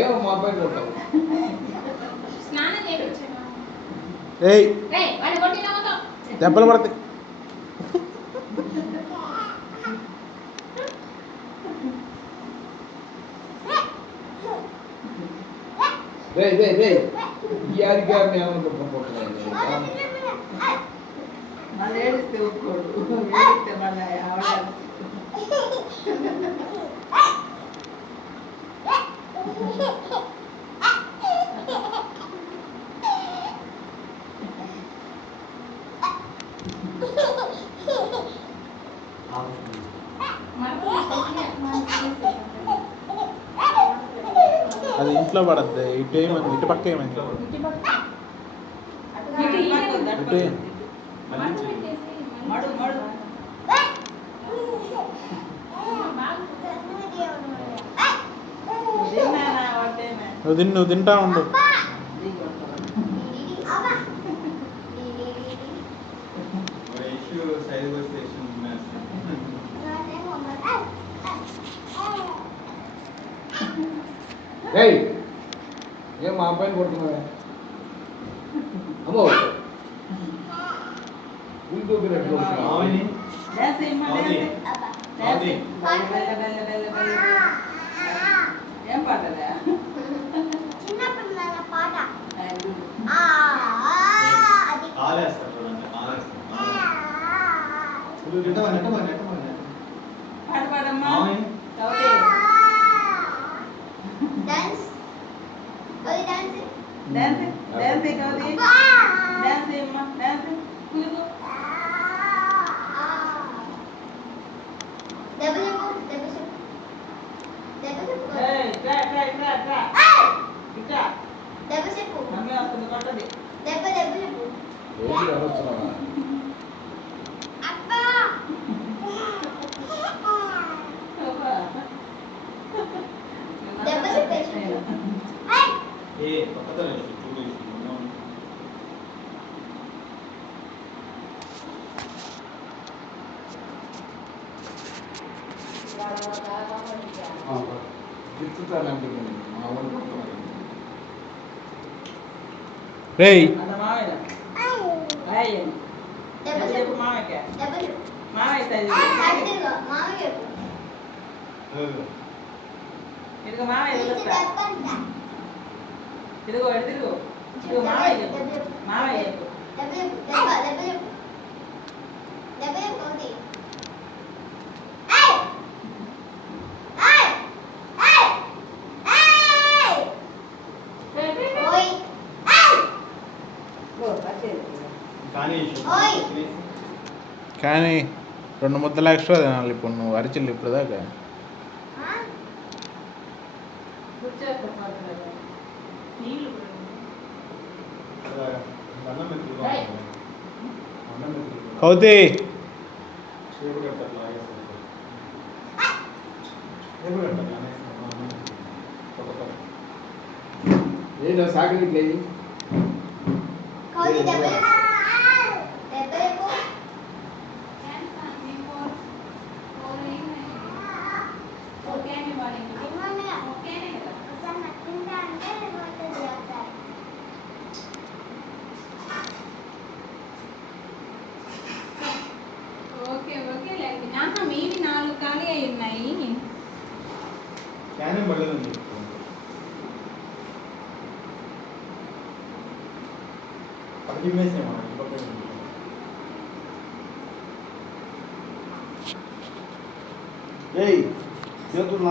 ఏమో మా అబ్బాయి కొట్టావు దెబ్బలు పడతాయి. అది ఇంట్లో పడద్ది. ఇటు ఏమైంది? ఇటు పక్క ఏమైంది? నువ్వు తింటా ఉండు. ఏం మా అబ్బాయిని కొడుతున్నావా? అమ్మో ఏం పాటలే పాట పాడమ్మా. డాన్స్ డాన్స్ డాన్స్ కౌది డాన్స్ అమ్మా డాన్స్ కులుకు ఏయ్ ట్రా ట్రా ట్రా ట్రా ఇట్లా దెబ్బ చెప్పు మమ్మీ వస్తుంది కొట్టది దెబ్బ దెబ్బ చెప్పు ఏంటి అవసరమా అబ్బా దెబ్బ చెప్పేసి ఏ పక్కన చూడు రేయ్ ఇదిగో ఎడుదిగో ఇదిగో మావయ్య చెప్పు మావయ్య చెప్పు కానీ 2 ముద్దలు ఎక్స్ట్రా తినాలి ఇప్పుడు నువ్వు అరిచిల్లు ఇప్పుడు దాకా. కౌతి సాగరికి మీవి 4 ఖాళీ అయి ఉన్నాయి. చేతులు